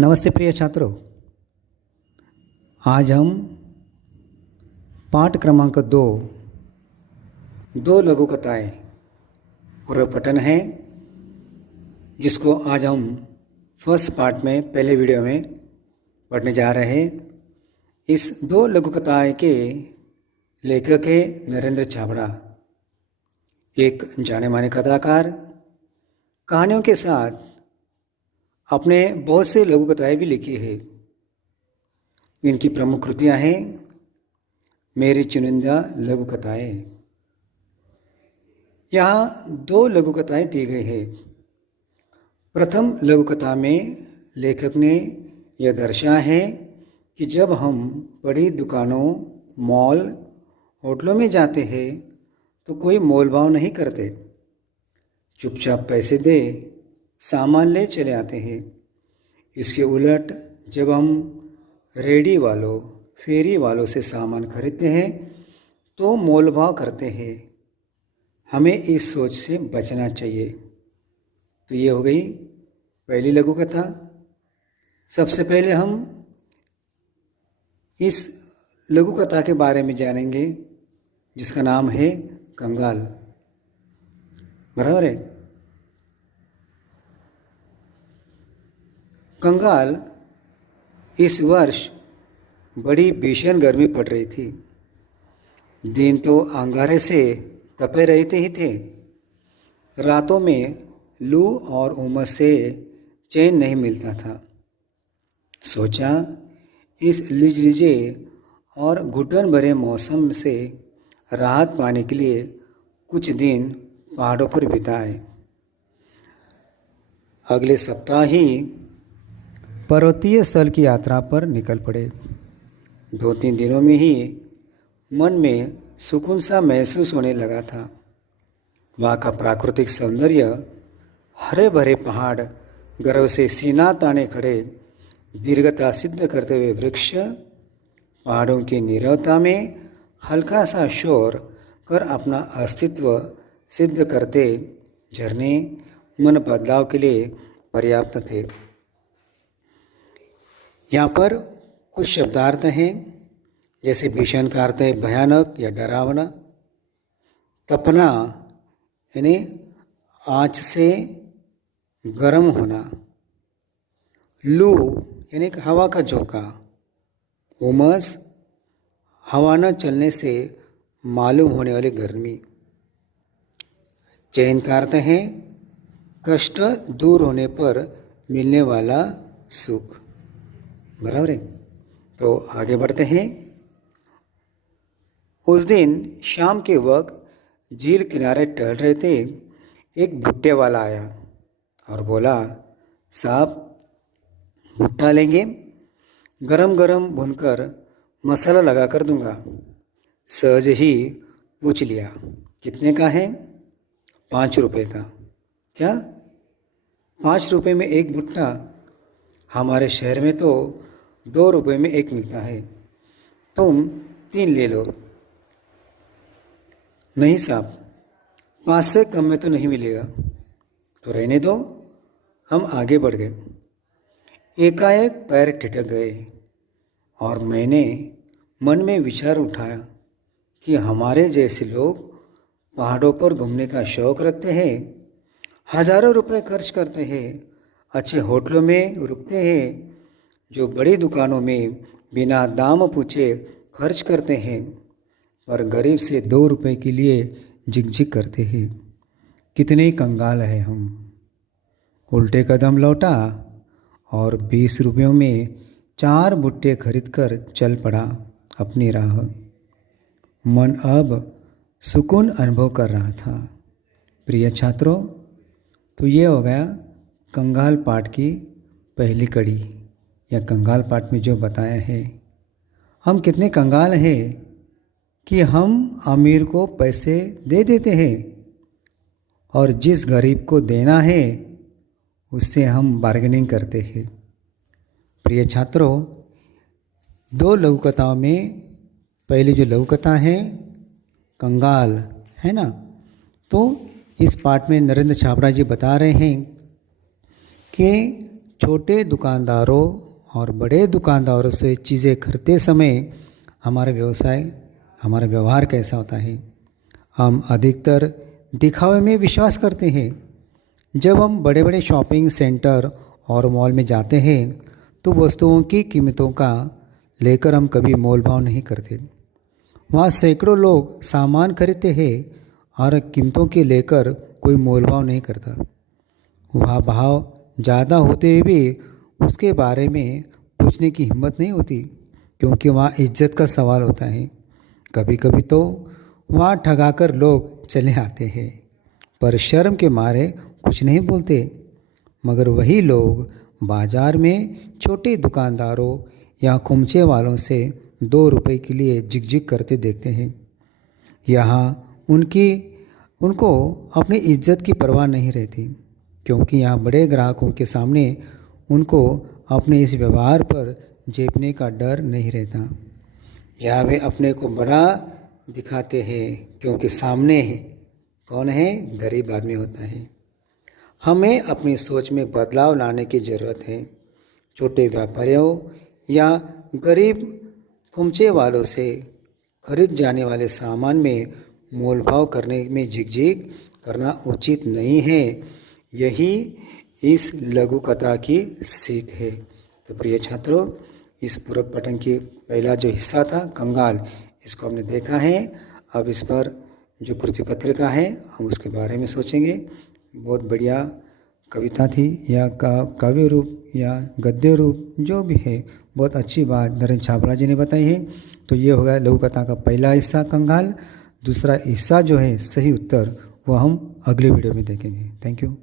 नमस्ते प्रिय छात्रों, आज हम पाठ क्रमांक दो लघु कथाएँ पूर्व पठन है, जिसको आज हम फर्स्ट पार्ट में पहले वीडियो में पढ़ने जा रहे हैं। इस दो लघु कथाएँ के लेखक है नरेंद्र छाबड़ा, एक जाने माने कथाकार। कहानियों के साथ अपने बहुत से लघु कथाएँ भी लिखी है। इनकी प्रमुख कृतियाँ हैं मेरी चुनिंदा लघु कथाएँ। यहाँ दो लघु कथाएँ दी गई हैं। प्रथम लघु कथा में लेखक ने यह दर्शाया है कि जब हम बड़ी दुकानों, मॉल, होटलों में जाते हैं तो कोई मोल भाव नहीं करते, चुपचाप पैसे दे सामान ले चले आते हैं। इसके उलट जब हम रेडी वालों, फेरी वालों से सामान खरीदते हैं तो मोल भाव करते हैं। हमें इस सोच से बचना चाहिए। तो ये हो गई पहली लघु कथा। सबसे पहले हम इस लघु कथा के बारे में जानेंगे, जिसका नाम है कंगाल। बराबर है। कंगाल इस वर्ष बड़ी भीषण गर्मी पड़ रही थी। दिन तो अंगारे से तपे रहते ही थे। रातों में लू और उमस से चैन नहीं मिलता था। सोचा इस लिजलिजे और घुटन भरे मौसम से राहत पाने के लिए कुछ दिन पहाड़ों पर बिताए। अगले सप्ताह ही पर्वतीय स्थल की यात्रा पर निकल पड़े। 2-3 दिनों में ही मन में सुकून सा महसूस होने लगा था। वहाँ का प्राकृतिक सौंदर्य, हरे भरे पहाड़, गर्व से सीना ताने खड़े दीर्घता सिद्ध करते हुए वृक्ष, पहाड़ों की नीरवता में हल्का सा शोर कर अपना अस्तित्व सिद्ध करते झरने मन बदलाव के लिए पर्याप्त थे। यहाँ पर कुछ शब्दार्थ हैं, जैसे भीषण का अर्थ है भयानक या डरावना। तपना यानी आँच से गर्म होना। लू यानी हवा का झोंका। उमस हवा न चलने से मालूम होने वाली गर्मी। चैन का अर्थ है कष्ट दूर होने पर मिलने वाला सुख। बराबर है। तो आगे बढ़ते हैं। उस दिन शाम के वक्त झील किनारे टहल रहे थे। एक भुट्टे वाला आया और बोला, साहब भुट्टा लेंगे? गरम गरम भूनकर मसाला लगा कर दूंगा। सहज ही पूछ लिया, कितने का है? 5 रुपये का। क्या 5 रुपये में एक भुट्टा? हमारे शहर में तो 2 रुपये में एक मिलता है। तुम 3 ले लो। नहीं साहब, 5 से कम में तो नहीं मिलेगा। तो रहने दो। हम आगे बढ़ गए। एकाएक पैर ठिठक गए और मैंने मन में विचार उठाया कि हमारे जैसे लोग पहाड़ों पर घूमने का शौक़ रखते हैं, हज़ारों रुपए खर्च करते हैं, अच्छे होटलों में रुकते हैं, जो बड़ी दुकानों में बिना दाम पूछे खर्च करते हैं, पर गरीब से 2 रुपए के लिए झिकझिक करते हैं। कितने कंगाल हैं हम। उल्टे कदम लौटा और 20 रुपयों में 4 भुट्टे खरीदकर चल पड़ा अपनी राह। मन अब सुकून अनुभव कर रहा था। प्रिय छात्रों, तो ये हो गया कंगाल पाठ की पहली कड़ी, या कंगाल पाठ में जो बताया है। हम कितने कंगाल हैं कि हम अमीर को पैसे दे देते हैं और जिस गरीब को देना है उससे हम बार्गेनिंग करते हैं। प्रिय छात्रों, 2 लघु कथाओं में पहली जो लघु कथा है कंगाल है ना, तो इस पाठ में नरेंद्र छाबड़ा जी बता रहे हैं कि छोटे दुकानदारों और बड़े दुकानदारों से चीज़ें खरीदते समय हमारा व्यवहार कैसा होता है। हम अधिकतर दिखावे में विश्वास करते हैं। जब हम बड़े बड़े शॉपिंग सेंटर और मॉल में जाते हैं तो वस्तुओं की कीमतों का लेकर हम कभी मोल भाव नहीं करते। वहाँ सैकड़ों लोग सामान खरीदते हैं और कीमतों के लेकर कोई मोल भाव नहीं करता। वहाँ भाव ज़्यादा होते हुए भी उसके बारे में पूछने की हिम्मत नहीं होती, क्योंकि वहाँ इज्जत का सवाल होता है। कभी कभी तो वहाँ ठगाकर लोग चले आते हैं, पर शर्म के मारे कुछ नहीं बोलते। मगर वही लोग बाज़ार में छोटे दुकानदारों या खुमचे वालों से 2 रुपए के लिए झिकझिक करते देखते हैं। यहाँ उनको अपनी इज्जत की परवाह नहीं रहती, क्योंकि यहाँ बड़े ग्राहकों के सामने उनको अपने इस व्यवहार पर झेपने का डर नहीं रहता। यहाँ वे अपने को बड़ा दिखाते हैं, क्योंकि सामने कौन है? गरीब आदमी होता है। हमें अपनी सोच में बदलाव लाने की ज़रूरत है। छोटे व्यापारियों या गरीब खुमचे वालों से खरीद जाने वाले सामान में मोल भाव करने में झिकझिक करना उचित नहीं है। यही इस लघु कथा की सीख है। तो प्रिय छात्रों, इस पूरक पठन की पहला जो हिस्सा था कंगाल, इसको हमने देखा है। अब इस पर जो कृति पत्रिका है हम उसके बारे में सोचेंगे। बहुत बढ़िया कविता थी, या काव्य रूप या गद्य रूप जो भी है, बहुत अच्छी बात नरेंद्र छाबड़ा जी ने बताई है। तो ये हो गया लघु कथा का पहला हिस्सा कंगाल। दूसरा हिस्सा जो है सही उत्तर, वो हम अगले वीडियो में देखेंगे। Thank you.